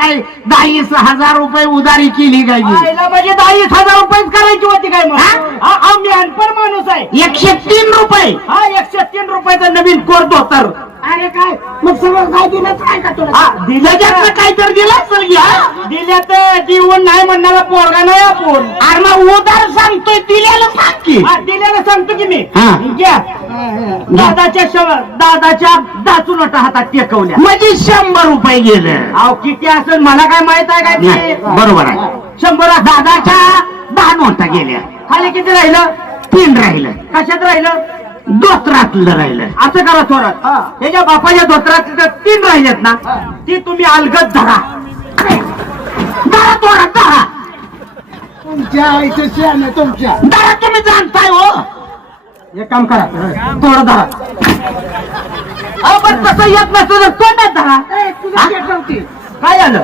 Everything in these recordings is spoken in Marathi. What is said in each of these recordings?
काय 10,000 रुपये उधारी केली काय आईला म्हणजे 10,000 रुपयेच करायची होती काय मग? हा मी अनपढ माणूस आहे. 103 रुपये. हा 103 रुपयाचा नवीन कोट धोतर. अरे काय मग सगळं काय दिलंच काय का तुला? दिलं त्यातलं काय तर दिलं असेल घ्या. दिल्या तर देऊन नाही म्हणणारा पोरगा नाही आपण. अरे मग उधार सांगतोय दिलेलं सांग की. दिल्याला सांगतो की मी. हा. घ्या दादाच्या 10 नोटा हातात टेकवल्या. म्हणजे 100 रुपये गेले. अहो किती असेल मला काय माहित आहे काय नाही, ते? बरोबर आहे. 100 दादाच्या 10 नोटा गेल्या. खाली किती राहिलं? 3 राहिलं. कशात राहिलं? धोत्रातलं राहिलं. असं करा थोरात. त्याच्या बापाच्या धोत्रात 3 राहिलेत ना, ती तुम्ही अलगद धरा. धरा थोडा धरा. तुमच्या आईचं शेण आहे तुमच्या. धरा तुम्ही जाणताय हो. एक काम करा थोडं धरा. पण तसं येत नसतं तर तोंडात धरा. ए, तुला पेटवते. काय झालं?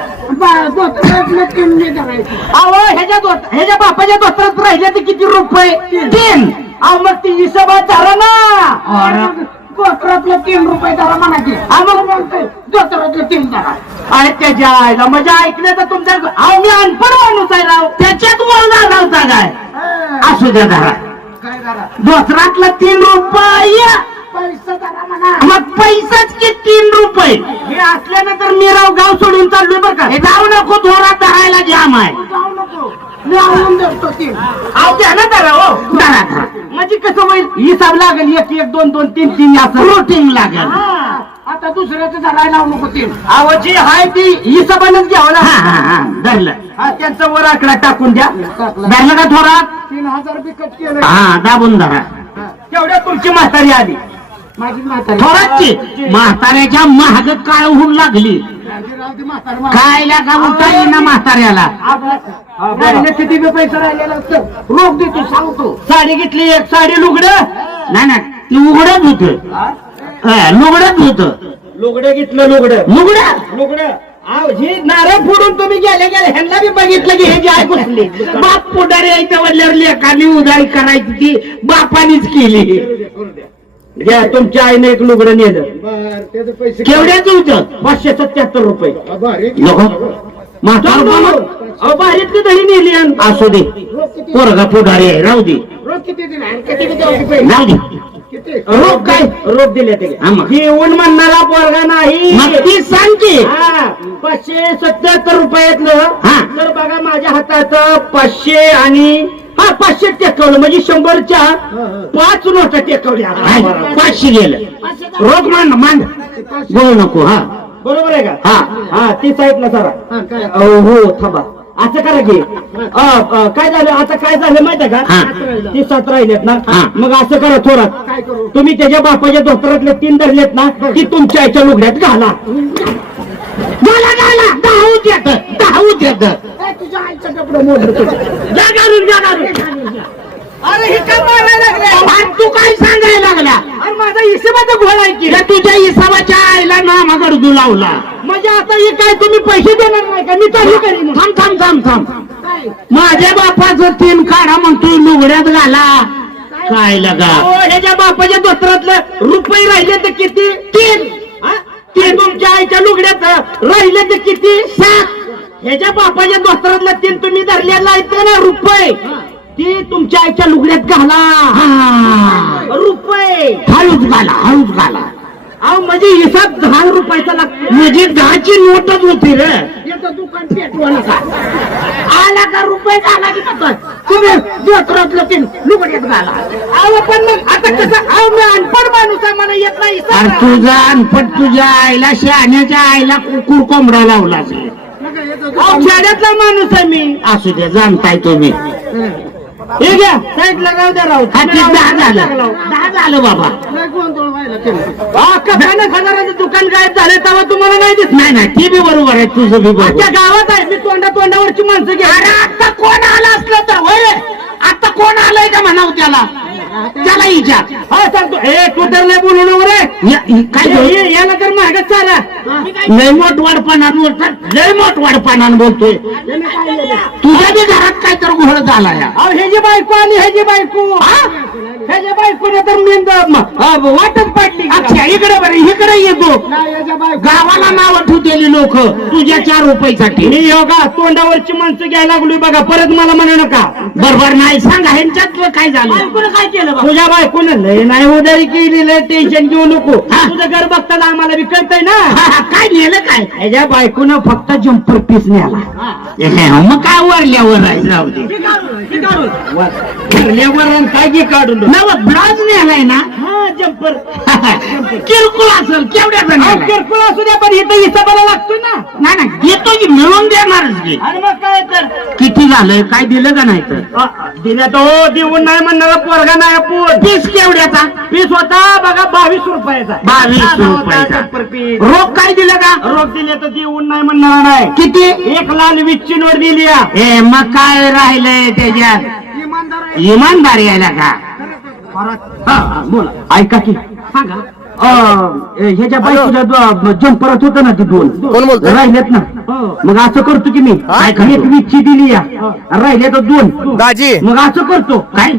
धोत्रातलं तीन नाही करायचं. अहो ह्याच्या बापाच्या धोत्रात राहिले ते किती रुपये? 3. अहो मग ती हिशोबात धरा ना. धोत्रातलं 3 रुपये धरा म्हणायचे. मग म्हणतोय धोत्रातलं 3 धरा. अरे त्याच्या आईला म्हणजे ऐकलं तर तुमच्या. अहो मी अनपढ माणूस आहे राव. त्याच्यात बोलणार नव्हता काय. असू द्या धरा. काय धरा? धोत्रातलं 3 रुपये. पैसा धरा म्हणा. मग पैसाच की 3 रुपये. हे असल्यानंतर मी राव गाव सोडून चाललोय बरं का. हे जाऊ नको थोडा धरायला जाम आहे. जाऊ नको. मी आणून देतो 3. अहो द्या ना धरा हो. धरा धरा. म्हणजे कसं होईल? हिसाब लागेल 1 1 2 2 3 3 असं. रुटीन लागेल. आता दुसऱ्याचं धरायला लावू नको 3. अहो जी आहे ती हिशोबानेच घ्यावं ना. हा धरलं. त्यांचा वर आकडा टाकून द्या. धरलं का थोडा. 3,000 बी कट केलं. हा दाबून धरा. तेवढ्या तुमची म्हातारी आली. माझी म्हातारी. थोडाची म्हाताऱ्याच्या महाग काळ होऊन लागली. राहू दे म्हातारी. काय लागा उठा येईना म्हाताऱ्याला. राहिले किती बी पैसा राहिलेला असतं. रोख देतो सांगतो. साडी घेतली, एक साडी लुगडं. नाही ती उघडत होत. लुगडत होत. लुगडं घेतलं लुगडं. लुगडं. अहो ही नारळ फोडून तुम्ही गेले ह्यांना बी बघितलं की हे जे आहे कुठली. बाप पुढारी यायचं म्हणल्यावर लेखानी उधारी करायची ती बापानीच केली. घ्या तुमच्या आईने एक लुगडं नेलं. बर त्याचे पैसे केवढ्याच होतं? 577 रुपये. भारी. म्हातार अहो बाहेरची दही नेली आणि असू दे. पोरगा पुढारी आहे राहू दे. रोख किती दिला? किती द्यायचे पैसे? राहू दे. किती? रोग काय रोग दिले ते. हा मग. घेऊन म्हणणारा पोरगा नाही. मग ती सांग की. 577 रुपयातलं. हा. तर बघा माझ्या हातात 500 आणि 500 टेकवलं म्हणजे 100च्या 5 नोटा टेकवल्या. 500 गेलं. रोख मान बोलू नको. हा बरोबर आहे का? हा. ती साईडला सारा. हा, काय? हो थांबा. असं करा की काय झालं आता काय झालं माहितीये का? हा. ती 7 राहिलेत ना. हा. मग असं करा थोडं. काय करू? तुम्ही त्याच्या बापाच्या धोत्रातले 3 धरलेत ना, ती तुमच्या आईच्या लुगड्यात घाला. घाला 10 देत. ए, तुझ्या आईचं कपडं मोडलं. अरे हे काय मारायला लागले? तू काय सांगायला लागला? अरे माझा हिशोबाचा घोळ आहे की. त्या तुझ्या हिसाबाच्या आईला नामा गरजू लावला. म्हणजे आता हे काय तुम्ही पैसे देणार नाही का? मी काही करीन. थांब. माझ्या बापाचं 3 काढा म्हणतोय लुगड्यात घाला. काय लगा ह्याच्या बापाच्या धोत्रातलं रुपये राहिले तर किती? 3. ते तुमच्या आईच्या लुगड्यात राहिले तर किती? 7. ह्याच्या बापाच्या धोत्रातलं 3 तुम्ही धरलेला आहे ना रुपये, ती तुमच्या आईच्या लुगड्यात घाला. रुपये हळूच घाला. अहो म्हणजे हिसाब 10 रुपयाचा लागतो. म्हणजे 10ची नोटच होती रे. याचं दुकान पेटवा नका. आला का रुपये घाला की नका. तुम्ही धोत्रातलं 3 लुगड्यात घाला. अहो पण मग आता कसं? अहो मी अनपढ माणूस आहे, मला येत नाही अरे हिसाब. तुझा अनपट तुझ्या आईला शहाण्याच्या आईला कुकुर कोंबडा लावला असेल. नका, याचं अहो दुकान- खेड्यातला माणूस आहे मी. असू दे जाणताय तुम्ही. हे घ्या साईडला राहू द्या राहू. हा, ते 10 झालं बाबा. लय गोंधळ व्हायला केलं. कथानक हजाराचं दुकान गायब झालं तेव्हा तुम्हाला नाही दिसत. नाही ती बी बरोबर आहे तुझं बी बरोबर. आमच्या गावात आहे मी तोंडावरची माणसं घ्या. अरे आता कोण आलं असलं तर होय. आता कोण आलंय का म्हणाव त्याला विचार. हा सांगतो. हे तू तर नाही बोलू नको रे. काय याला तर मागच चाला. लय मोठवाडपणानं बोलतात. लय मोठवाडपणानं बोलतोय. तुझ्या बी घरात काय तर घोळ झाला या. अहो ह्याची बायको आणि ह्याची बायको. ह्याच्या बायकोने तर मेंद वाटच पाडली अच्छा इकडे बरं इकडे येतो नाही याच्या बायको गावाला नाव ठेवलेली लोक तुझ्या 4 रुपयासाठी मी योगा तोंडावरची माणसं घ्यायला लागलोय बघा परत मला म्हणू नका बरोबर नाही सांगा ह्यांच्यातलं काय झालं बायकोनं काय केलं बा? तुझ्या बायकोने लय नाही उदारी केली लय टेन्शन घेऊ नको हा. तुझं घर बघताना आम्हाला बी कळतंय ना काय नेलं काय ह्याच्या बायकोनं फक्त जम्पर पीस न्याला मग काय वरल्यावर आहे जाऊ दे हे काढून, हे काढून. भरल्यावर काय घे काढून नव ब्लाउज नेलाय ना हा जम्पर किरकोळ असेल केवढ्याचा नेलाय? किरकोळ असू द्या पण इथं हिसाबाला लागतो ना नाही नाही येतो की मिळून देणारच की आणि मग काय तर किती झालंय काय दिलं का नाही तर दिल्या तो देऊन नाही म्हणणारा पोरगा नाही आपण पीस केवढ्याचा पीस होता बघा 22 रुपयाचा 22 साधा होता रुपयाचा. जम्पर पीस रोख काय दिलं का रोख दिले तर देऊन नाही म्हणणारा नाही किती 1 लाल 20ची नोट दिली या. ए मग काय राहिलंय त्याच्यात इमानदार आहे. इमानदारी यायला का हा, बोला ऐका की सांगा ह्याच्या बायकोच्या जम्परात होतं ना ती दोन कोण बोलतोय? राहिलेत ना मग असं करतो की मी काय एक 20ची दिली या राहिले तर 2 दाजी मग असं करतो काय